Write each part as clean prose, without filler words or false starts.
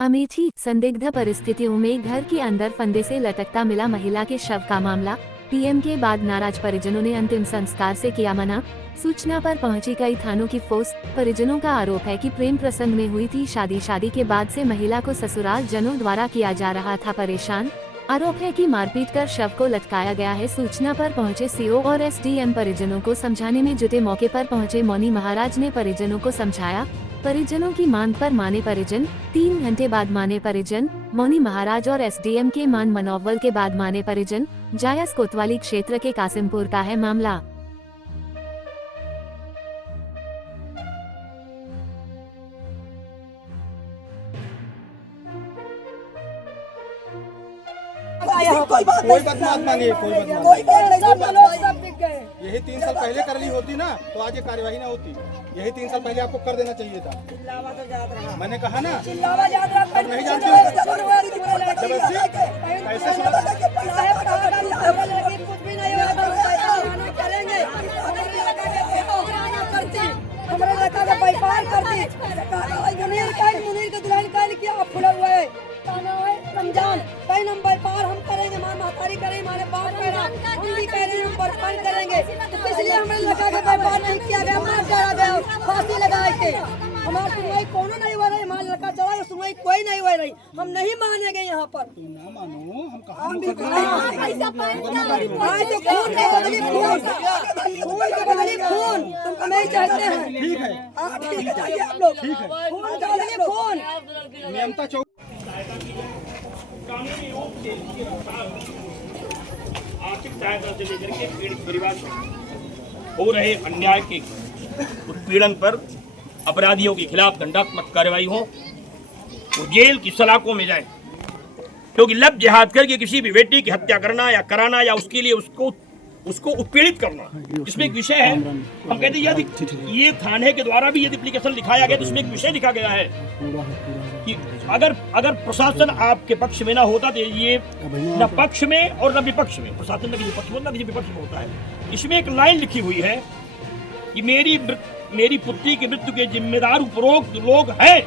अमेठी संदिग्ध परिस्थितियों में घर के अंदर फंदे से लटकता मिला महिला के शव का मामला। पीएम के बाद नाराज परिजनों ने अंतिम संस्कार से किया मना। सूचना पर पहुंची कई थानों की फोर्स। परिजनों का आरोप है कि प्रेम प्रसंग में हुई थी शादी के बाद से महिला को ससुराल जनों द्वारा किया जा रहा था परेशान। आरोप है कि मारपीट कर शव को लटकाया गया है। सूचना पर पहुंचे सीओ और एसडीएम परिजनों को समझाने में जुटे। मौके पर पहुंचे मौनी महाराज ने परिजनों को समझाया। परिजनों की मांग पर माने परिजन। 3 घंटे बाद माने परिजन। मौनी महाराज और एसडीएम के मान मनोवल के बाद माने परिजन। जायस कोतवाली क्षेत्र के कासिमपुर का है मामला। कोई बात मत मानिए, कोई बात मत। यही 3 साल पहले कर ली होती ना तो आज ये कार्यवाही ना होती। यही 3 साल पहले आपको कर देना चाहिए था। मैंने कहा ना, अब नहीं जानते कई नंबर पार हम करेंगे, मां महतारी करेंगे, हमारे बाप पैरा हम भी कह रहे हैं, हम बर्फान करेंगे। तो इसलिए हमें लगा के व्यापार नहीं किया गया, मार चढ़ा गया, फांसी लगाए के। हमारी सुनवाई कोनो नहीं हो रही, हमारा लड़का चला, सुनवाई कोई नहीं हो रही। हम नहीं मानेंगे यहाँ पर। ना मानो, हम कहा खून के बदले खून तुम नहीं चाहते हैं। ठीक है, ठीक है, जाइए आप लोग। ठीक है, खून के बदले खून। नियमता चौक आर्थिक सहायता से लेकर के पीड़ित परिवार हो रहे अन्याय के उत्पीड़न पर अपराधियों के खिलाफ दंडात्मक कार्रवाई हो, वो जेल की सलाखों में जाए। क्योंकि लब जिहाद करके किसी भी बेटी की हत्या करना या कराना या उसके लिए उसको उत्पीड़ित करना, इसमें एक विषय है। हम कहते हैं यदि ये थाने के द्वारा भी यदि एप्लीकेशन लिखाया गया तो इसमें एक विषय लिखा गया है कि अगर प्रशासन आपके पक्ष में ना होता तो ये न पक्ष में और न विपक्ष में, प्रशासन न किसी पक्ष में न किसी विपक्ष में होता है। इसमें एक लाइन लिखी हुई है कि मेरी पुत्री की मृत्यु के जिम्मेदार उपरोक्त लोग हैं।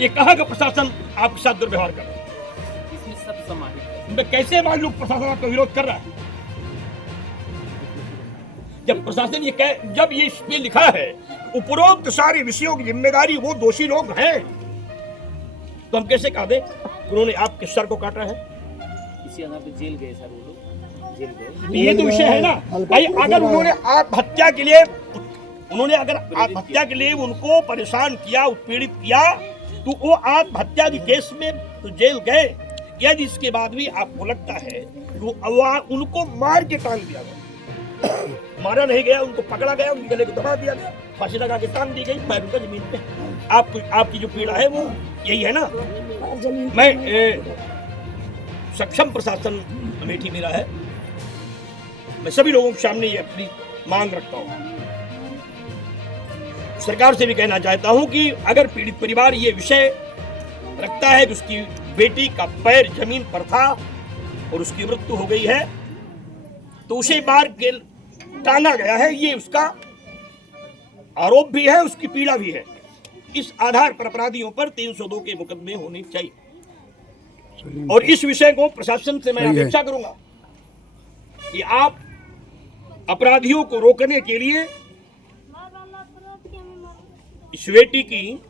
ये कहा कि प्रशासन आपके साथ दुर्व्यवहार कर रहा है। इसमें सब समाहित है। कैसे मालूम प्रशासन आपका विरोध कर रहा है? जब प्रशासन जब ये इसमें लिखा है उपरोक्त सारे विषयों की जिम्मेदारी वो दोषी लोग हैं, तो हम कैसे कह दें उन्होंने आपके सर को काटा है? इसी आधार पे जेल गए सर, वो लोग जेल गए। ये तो विषय है ना भाई। अगर उन्होंने आत्महत्या के लिए उनको परेशान किया, उत्पीड़ित किया, तो वो आत्महत्या के केस में तो जेल गए। यदि इसके बाद भी आपको लगता है तो उनको मार के टांग दिया गया, मारा नहीं गया, उनको पकड़ा गया, उनके गले को दबा दिया गया, फांसी लगा के टांग दी गई, पैर उनका जमीन पे। आपकी जो पीड़ा है वो यही है ना। मैं सक्षम प्रशासन अमेठी मेरा है, मैं सभी लोगों के सामने ये अपनी मांग रखता हूँ। सरकार से भी कहना चाहता हूँ कि अगर पीड़ित परिवार ये विषय रखता है कि उसकी बेटी का पैर जमीन पर था और उसकी मृत्यु हो गई है, तो उसे मार के टांगा गया है, ये उसका आरोप भी है, उसकी पीड़ा भी है। इस आधार पर अपराधियों पर 302 के मुकदमे होने चाहिए। और इस विषय को प्रशासन से मैं अपेक्षा करूंगा कि आप अपराधियों को रोकने के लिए इस बेटी की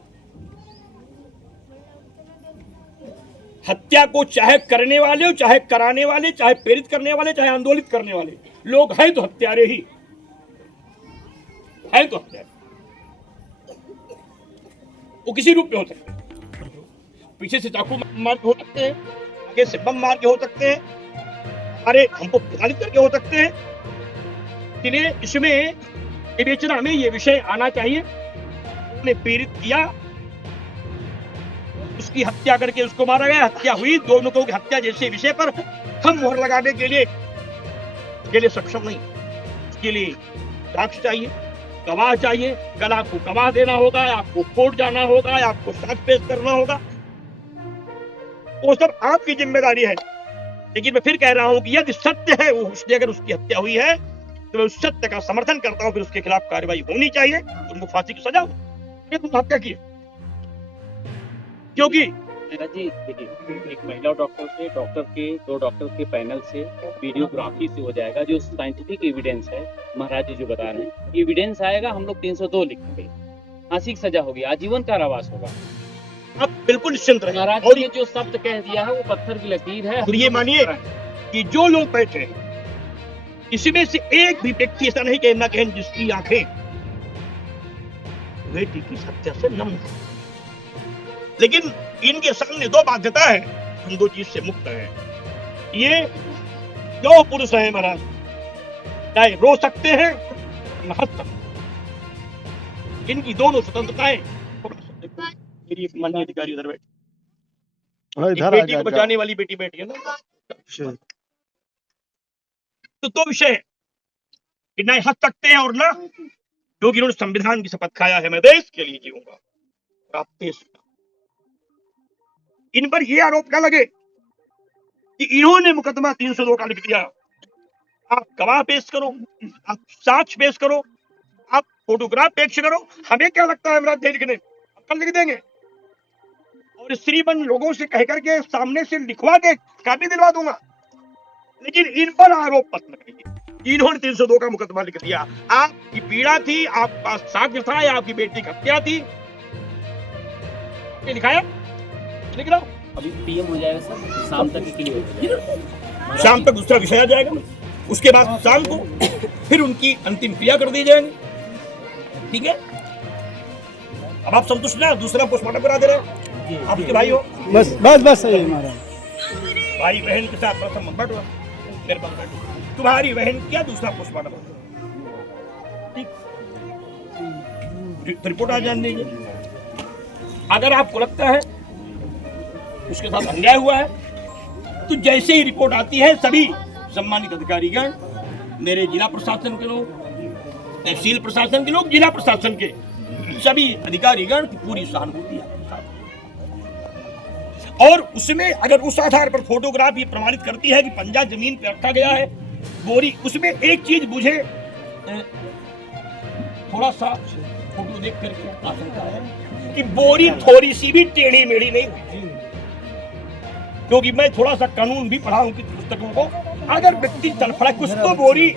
हत्या को चाहे करने वाले, चाहे कराने वाले, चाहे प्रेरित करने वाले, चाहे आंदोलित करने वाले लोग हैं तो हत्यारे ही हैं। तो हत्यारे वो किसी रूप में हो सकते हैं। पीछे से चाकू मार के हो सकते हैं, आगे से बम मार के हो सकते हैं, अरे हमको प्रताड़ित करके हो सकते हैं। इसलिए इसमें विवेचना में ये विषय आना चाहिए। उन्हें पीड़ित किया, उसकी हत्या करके उसको मारा गया, हत्या हुई, दोनों की हत्या जैसे विषय पर हम मोहर लगाने के लिए सक्षम नहीं। इसके लिए साक्ष्य चाहिए, गवाह चाहिए। कल आपको गवाह देना होगा, आपको कोर्ट जाना होगा, आपको साक्ष्य पेश करना होगा, वो सब आपकी जिम्मेदारी है। लेकिन मैं फिर कह रहा हूं कि यदि सत्य है उसने अगर उसकी हत्या हुई है तो मैं उस सत्य का समर्थन करता हूं, फिर उसके खिलाफ कार्रवाई होनी चाहिए, उनको फांसी की सजा हो। तुम हत्या की, क्योंकि मेरा जी देखिए, एक महिला डॉक्टर से, दो डॉक्टर के पैनल से, वीडियोग्राफी से हो जाएगा। जो साइंटिफिक एविडेंस है, महाराज जी जो बता रहे हैं, एविडेंस आएगा। हम लोग 302 लिखेंगे, फांसी की सजा होगी, आजीवन कारावास होगा। आप बिल्कुल निश्चिंत रहिए। महाराज और जी ने जो शब्द कह दिया है वो पत्थर की लकीर है। और ये मानिए कि जो लोग बैठे हैं, इसमें से एक भी व्यक्ति ऐसा नहीं कहना कहें जिसकी आंखें बेटी की हत्या से नम हो। लेकिन इनके सामने दो बाध्यता है, हम दो चीज से मुक्त हैं। ये जो पुरुष हैं महाराज, चाहे रो सकते हैं न हंस सकते हैं। इनकी दोनों स्वतंत्रताएं। मेरी एक माननीय अधिकारी उधर बैठी, एक बेटी को बचाने वाली बेटी बैठी है ना, तो दो विषय है कि न हंस सकते हैं और न, क्योंकि उन्होंने संविधान की शपथ खाया है, मैं देश के लिए जीऊंगा। आप देश, इन पर यह आरोप न लगे कि इन्होंने मुकदमा 302 का लिख दिया। आप गवाह पेश करो, आप साक्ष्य पेश करो, आप फोटोग्राफ पेश करो, हमें क्या लगता है मेरा लिखने, अपन लिख देंगे। और श्रीमन लोगों से कह करके सामने से लिखवा के कापी दिलवा दूंगा। लेकिन इन पर आरोप मत लगाइए। इन्होंने 302 का मुकदमा लिख दिया। आपकी पीड़ा थी, आपके पास साक्ष्य था, आपकी बेटी की हत्या थी, लिखाया, लिख लो। अभी पीएम हो जाएगा सर, शाम तक क्लियर हो जाएगा। शाम तक दूसरा विषय आ जाएगा, उसके बाद शाम को फिर उनकी अंतिम क्रिया कर दी जाएगी। ठीक है, अब आप संतुष्ट ना, दूसरा पोस्टमार्टम करा दे रहे हो, आपके भाई हो, बस बस बस सही है महाराज। भाई बहन के साथ प्रथम बैठो, मेरे पास बैठो, तुम्हारी बहन क्या दूसरा पोस्टमार्टम, ठीक, रिपोर्ट आ जाने दीजिए। अगर आपको लगता है उसके साथ अन्याय हुआ है, तो जैसे ही रिपोर्ट आती है, सभी सम्मानित अधिकारीगण, मेरे जिला प्रशासन के लोग, तहसील प्रशासन के लोग, जिला प्रशासन के सभी अधिकारीगण की पूरी सहानुभूति आपके साथ। और उसमें अगर उस आधार पर फोटोग्राफ ये प्रमाणित करती है कि पंजा जमीन पे रखा गया है, बोरी, उसमें एक चीज मुझे थोड़ा सा फोटो देख करके आशंका है कि बोरी थोड़ी सी भी टेढ़ी मेढ़ी नहीं हुई, क्योंकि मैं थोड़ा सा कानून भी पढ़ा हूं कि पुस्तकों को। अगर व्यक्ति तड़फड़ा, कुछ तो बोरी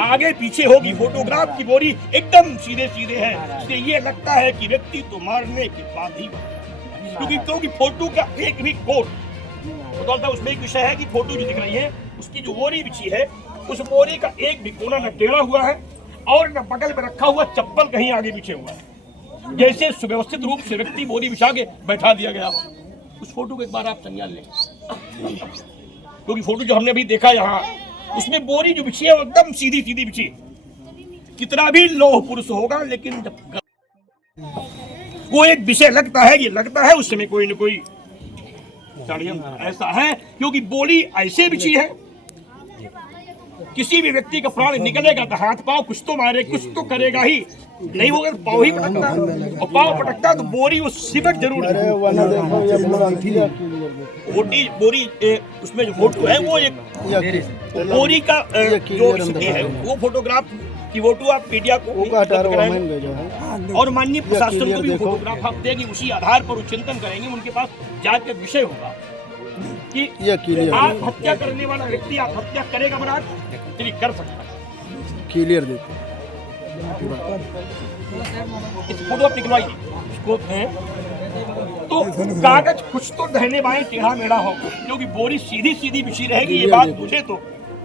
आगे पीछे होगी, फोटोग्राफ की बोरी एकदम सीधे सीधे है, इसलिए ये लगता है कि व्यक्ति तो मारने के बाद ही, क्योंकि फोटो का एक भी कोण, तो उसमें एक विषय है कि फोटो जो दिख रही है उसकी जो बोरी बिछी है, उस बोरी का एक भी कोना न टेढ़ा हुआ है और न बगल में रखा हुआ चप्पल कहीं आगे पीछे हुआ है, जैसे सुव्यवस्थित रूप से व्यक्ति बोरी बिछा के बैठा दिया गया हो। उस फोटो को एक बार आप संज्ञान लें, क्योंकि फोटो जो हमने अभी देखा यहाँ, उसमें बोरी जो बिछी है वो एकदम सीधी सीधी बिछी। कितना भी लोह पुरुष होगा, लेकिन जब वो एक विषय लगता है, ये लगता है उस समय कोई न कोई षड्यंत्र ऐसा है, क्योंकि बोरी ऐसे बिछी है, किसी भी व्यक्ति का प्राण निकलेगा तो हाथ पांव कुछ तो मारे, कुछ तो करेगा ही, नहीं होगा तो पांव ही पटकता, और पांव पटकता तो बोरी वो सिमट जरूर है। बोरी उसमें जो फोटो है वो एक बोरी का जो स्थिति है, वो फोटोग्राफ की फोटो आप मीडिया को और माननीय प्रशासन को भी फोटोग्राफ आप देंगे, उसी आधार पर चिंतन करेंगे, उनके पास जाकर विषय होगा कि आत्महत्या करने वाला व्यक्ति आत्महत्या करेगा, बराबर कर सकता है। क्लियर देखो, इस फोटो आप निकलवाइए इसको है, तो कागज कुछ तो दाहिने बाएं टेढ़ा मेढ़ा हो, क्योंकि बोरी सीधी सीधी बिछी रहेगी, ये बात मुझे तो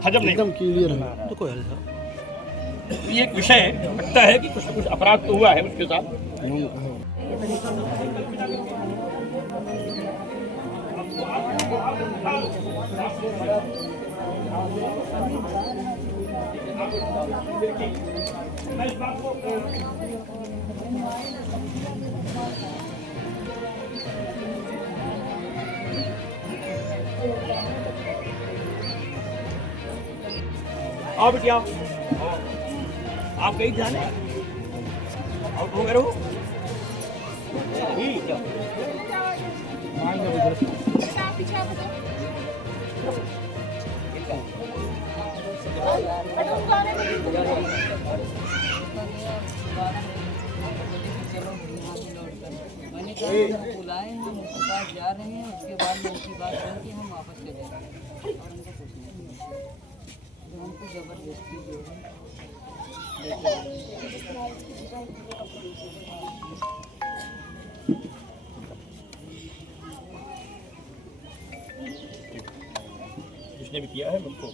हजम नहीं, एकदम क्लियर है। ये एक विषय लगता है कि कुछ न कुछ अपराध तो हुआ है उसके साथ। आओ बेटिया, आप कहीं जाने आउट हो गए हो? ठीक है, बुलाए हैं, हम उनके पास जा रहे हैं, उसके बाद में उनकी बात सुन के हम वापस चले जाएंगे और उनको कुछ नहीं जो हमको जबरदस्ती जो जिसने भी किया है उनको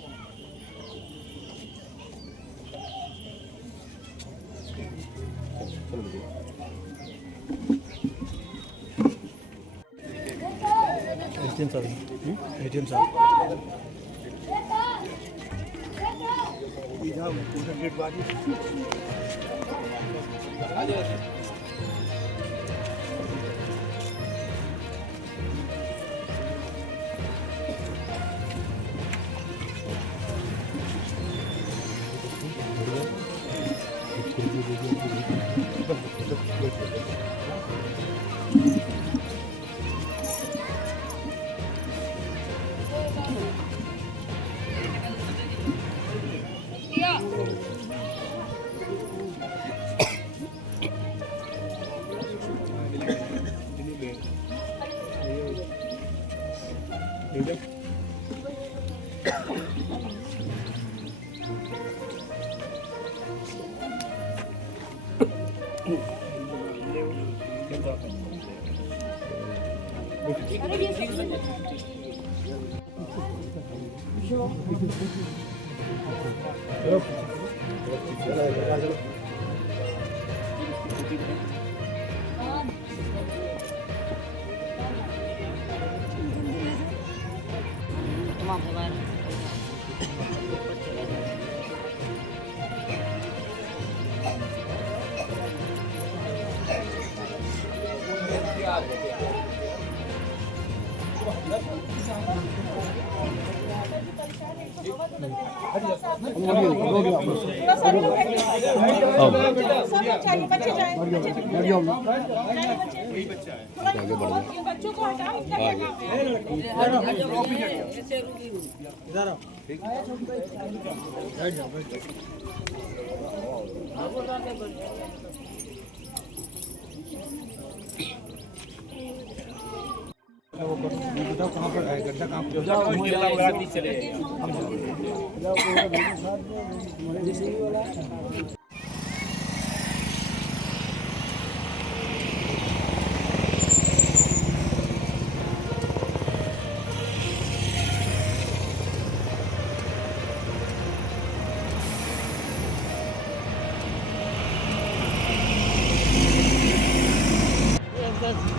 बच्चों को हटाओ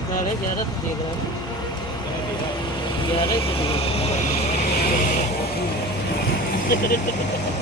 साढ़े 11 से देख रहा हूँ 11 से देख रहा हूँ